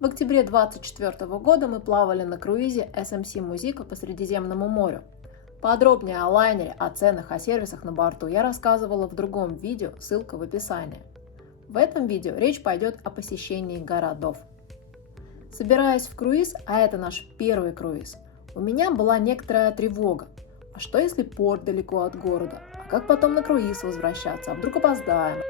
В октябре 2024 года мы плавали на круизе SMC Musica по Средиземному морю. Подробнее о лайнере, о ценах, о сервисах на борту я рассказывала в другом видео, ссылка в описании. В этом видео речь пойдет о посещении городов. Собираясь в круиз, а это наш первый круиз, у меня была некоторая тревога. А что если порт далеко от города? А как потом на круиз возвращаться? А вдруг опоздаем?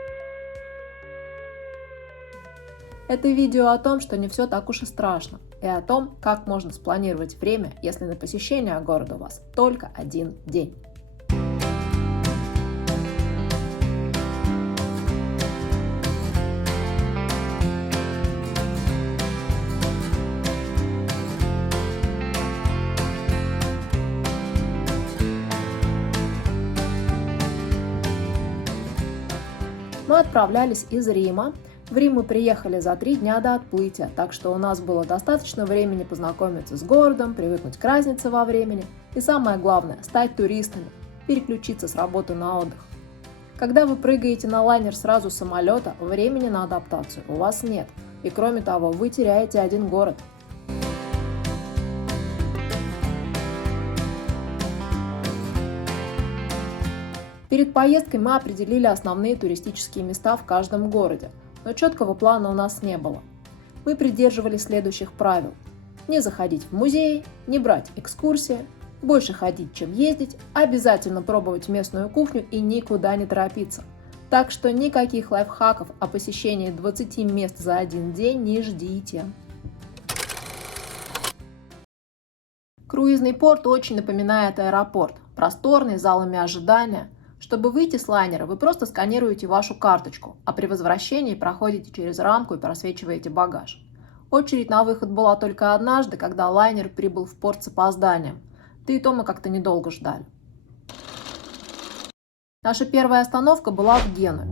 Это видео о том, что не все так уж и страшно, и о том, как можно спланировать время, если на посещение города у вас только один день. Мы отправлялись из Рима. В Рим мы приехали за 3 дня до отплытия, так что у нас было достаточно времени познакомиться с городом, привыкнуть к разнице во времени и, самое главное, стать туристами, переключиться с работы на отдых. Когда вы прыгаете на лайнер сразу с самолета, времени на адаптацию у вас нет, и кроме того, вы теряете один город. Перед поездкой мы определили основные туристические места в каждом городе, но четкого плана у нас не было. Мы придерживались следующих правил: не заходить в музеи, не брать экскурсии, больше ходить, чем ездить, обязательно пробовать местную кухню и никуда не торопиться. Так что никаких лайфхаков о посещении 20 мест за один день не ждите. Круизный порт очень напоминает аэропорт, просторный, с залами ожидания. Чтобы выйти с лайнера, вы просто сканируете вашу карточку, а при возвращении проходите через рамку и просвечиваете багаж. Очередь на выход была только однажды, когда лайнер прибыл в порт с опозданием. Да и то мы как-то недолго ждали. Наша первая остановка была в Генуе.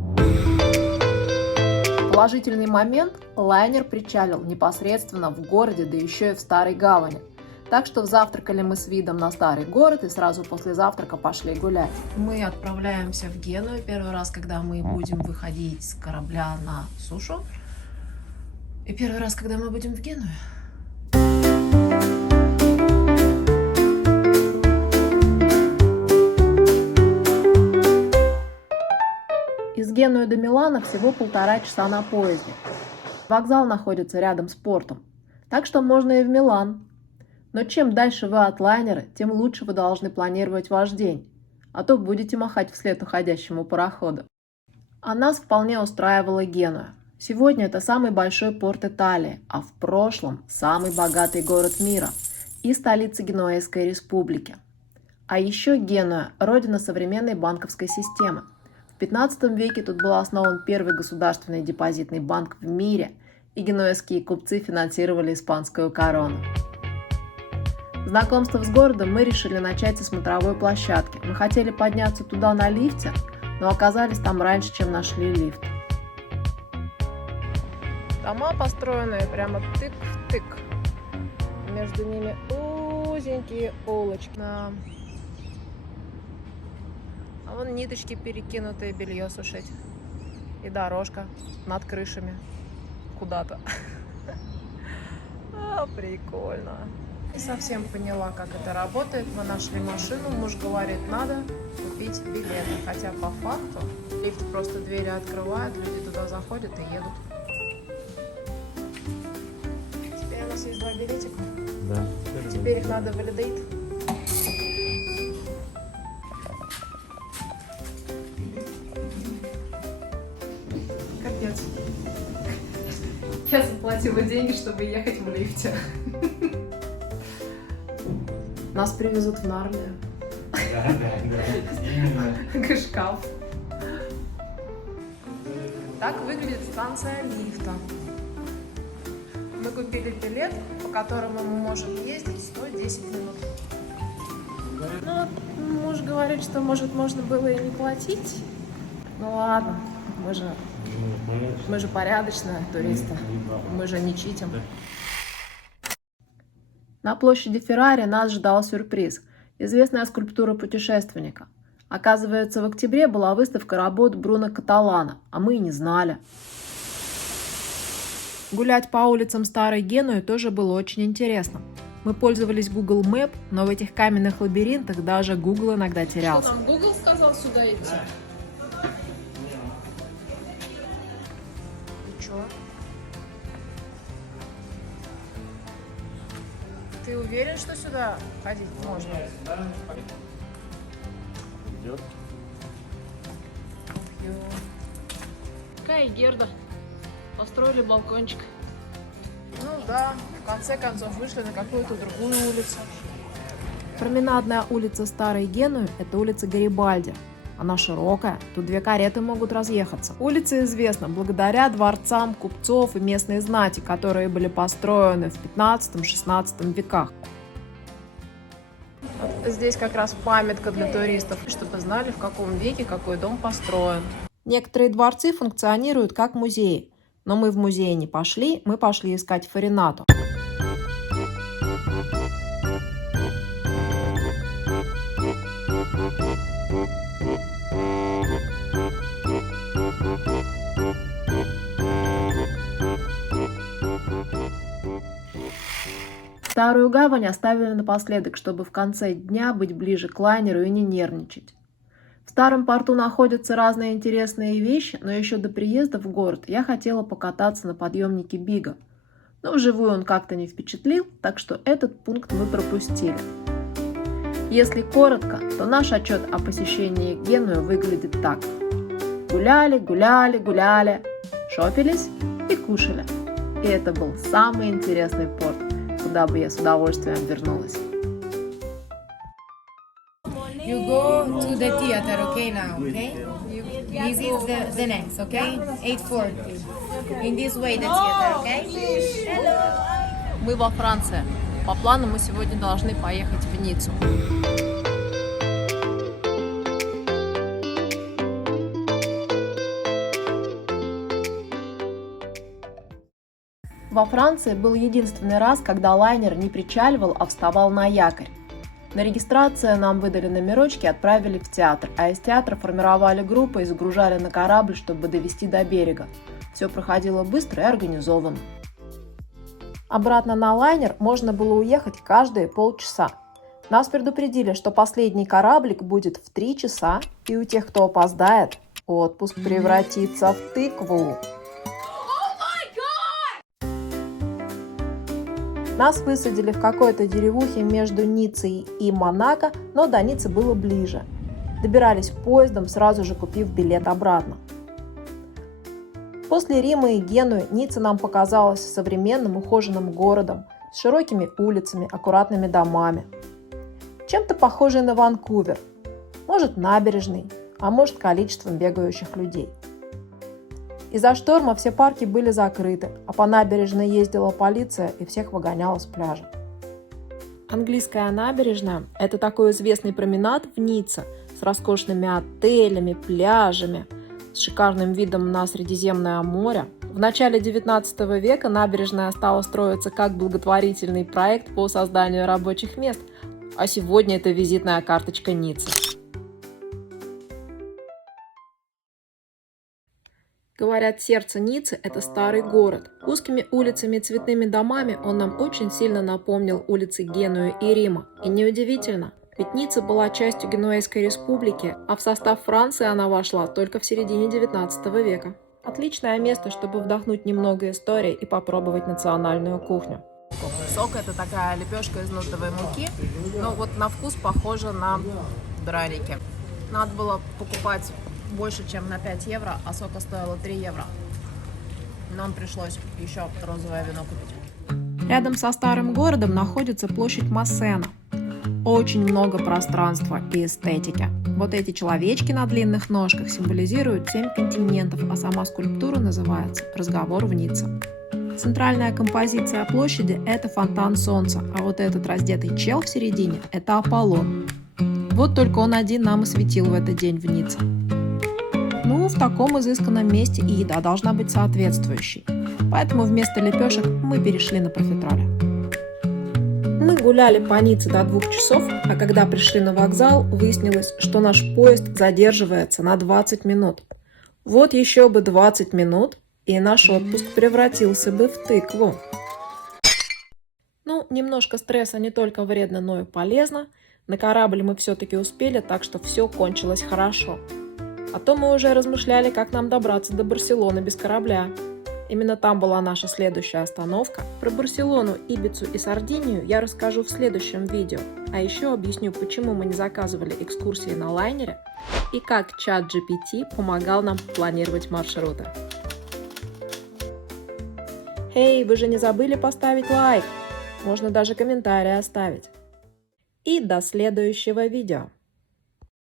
Положительный момент – лайнер причалил непосредственно в городе, да еще и в Старой Гавани. Так что завтракали мы с видом на старый город и сразу после завтрака пошли гулять. Мы отправляемся в Геную. Первый раз, когда мы будем выходить с корабля на сушу. И первый раз, когда мы будем в Геную. Из Генуи до Милана всего 1,5 часа на поезде. Вокзал находится рядом с портом. Так что можно и в Милан. Но чем дальше вы от лайнера, тем лучше вы должны планировать ваш день, а то будете махать вслед уходящему пароходу. А нас вполне устраивала Генуя. Сегодня это самый большой порт Италии, а в прошлом самый богатый город мира и столица Генуэзской республики. А еще Генуя – родина современной банковской системы. В 15 веке тут был основан первый государственный депозитный банк в мире, и генуэзские купцы финансировали испанскую корону. Знакомство с городом мы решили начать со смотровой площадки. Мы хотели подняться туда на лифте, но оказались там раньше, чем нашли лифт. Дома построенные прямо тык в тык. Между ними узенькие улочки. А вон ниточки перекинутые, белье сушить. И дорожка над крышами куда-то. Прикольно. Не совсем поняла, как это работает. Мы нашли машину, муж говорит, надо купить билеты. Хотя по факту лифт просто двери открывает, люди туда заходят и едут. Теперь у нас есть 2 билетика. Да. Теперь их надо валидейт. Капец. Я заплатила деньги, чтобы ехать в лифте. Нас привезут в Нарнию. Да. Именно. К шкаф. Так выглядит станция лифта. Мы купили билет, по которому мы можем ездить 110 минут. Ну, муж говорит, что, может, можно было и не платить. Ну ладно, мы же порядочные туристы. Мы же не читим. На площади Феррари нас ждал сюрприз – известная скульптура путешественника. Оказывается, в октябре была выставка работ Бруно Каталана, а мы и не знали. Гулять по улицам Старой Генуи тоже было очень интересно. Мы пользовались Google Map, но в этих каменных лабиринтах даже Google иногда терялся. Что там, Google сказал сюда идти? И чё? Ты уверен, что сюда ходить можно? Идет. Какая Герда. Построили балкончик. Ну да, в конце концов вышли на какую-то другую улицу. Променадная улица Старой Генуи – это улица Гарибальди. Она широкая, тут две кареты могут разъехаться. Улица известна благодаря дворцам купцов и местной знати, которые были построены в 15-16 веках. Вот здесь как раз памятка для туристов, чтобы знали, в каком веке какой дом построен. Некоторые дворцы функционируют как музеи, но мы в музей не пошли, мы пошли искать Фаринату. Старую гавань оставили напоследок, чтобы в конце дня быть ближе к лайнеру и не нервничать. В старом порту находятся разные интересные вещи, но еще до приезда в город я хотела покататься на подъемнике Бига. Но вживую он как-то не впечатлил, так что этот пункт мы пропустили. Если коротко, то наш отчет о посещении Генуи выглядит так. Гуляли, гуляли, гуляли, шопились и кушали. И это был самый интересный порт, куда бы я с удовольствием вернулась. You go to the theater, okay, now, okay? This is the next, okay? 8:40. In this way, the theater, okay? Hello! Мы во Франции. По плану мы сегодня должны поехать в Ниццу. Во Франции был единственный раз, когда лайнер не причаливал, а вставал на якорь. На регистрацию нам выдали номерочки и отправили в театр, а из театра формировали группы и загружали на корабль, чтобы довести до берега. Все проходило быстро и организованно. Обратно на лайнер можно было уехать каждые полчаса. Нас предупредили, что последний кораблик будет в 3 часа, и у тех, кто опоздает, отпуск превратится в тыкву. Нас высадили в какой-то деревухе между Ниццей и Монако, но до Ниццы было ближе. Добирались поездом, сразу же купив билет обратно. После Рима и Генуи Ницца нам показалась современным ухоженным городом с широкими улицами, аккуратными домами. Чем-то похожий на Ванкувер. Может, набережной, а может, количеством бегающих людей. Из-за шторма все парки были закрыты, а по набережной ездила полиция и всех выгоняла с пляжа. Английская набережная – это такой известный променад в Ницце с роскошными отелями, пляжами, с шикарным видом на Средиземное море. В начале XIX века набережная стала строиться как благотворительный проект по созданию рабочих мест, а сегодня это визитная карточка Ниццы. Говорят, сердце Ниццы – это старый город. Узкими улицами и цветными домами он нам очень сильно напомнил улицы Генуи и Рима. И неудивительно, ведь Ницца была частью Генуэзской республики, а в состав Франции она вошла только в середине XIX века. Отличное место, чтобы вдохнуть немного истории и попробовать национальную кухню. Сок — это такая лепешка из нутовой муки, но вот на вкус похожа на драники. Надо было покупать больше, чем на 5 евро, а сока стоила 3 евро. Нам пришлось еще розовое вино купить. Рядом со старым городом находится площадь Массена. Очень много пространства и эстетики. Вот эти человечки на длинных ножках символизируют 7 континентов, а сама скульптура называется «Разговор в Ницце». Центральная композиция площади – это фонтан солнца, а вот этот раздетый чел в середине – это Аполлон. Вот только он один нам и светил в этот день в Ницце. Ну, в таком изысканном месте и еда должна быть соответствующей. Поэтому вместо лепешек мы перешли на профитроли. Мы гуляли по Ницце до 2 часов, а когда пришли на вокзал, выяснилось, что наш поезд задерживается на 20 минут. Вот еще бы 20 минут, и наш отпуск превратился бы в тыкву. Ну, немножко стресса не только вредно, но и полезно. На корабль мы все-таки успели, так что все кончилось хорошо. А то мы уже размышляли, как нам добраться до Барселоны без корабля. Именно там была наша следующая остановка. Про Барселону, Ибицу и Сардинию я расскажу в следующем видео. А еще объясню, почему мы не заказывали экскурсии на лайнере и как чат GPT помогал нам планировать маршруты. Эй, вы же не забыли поставить лайк? Можно даже комментарий оставить. И до следующего видео.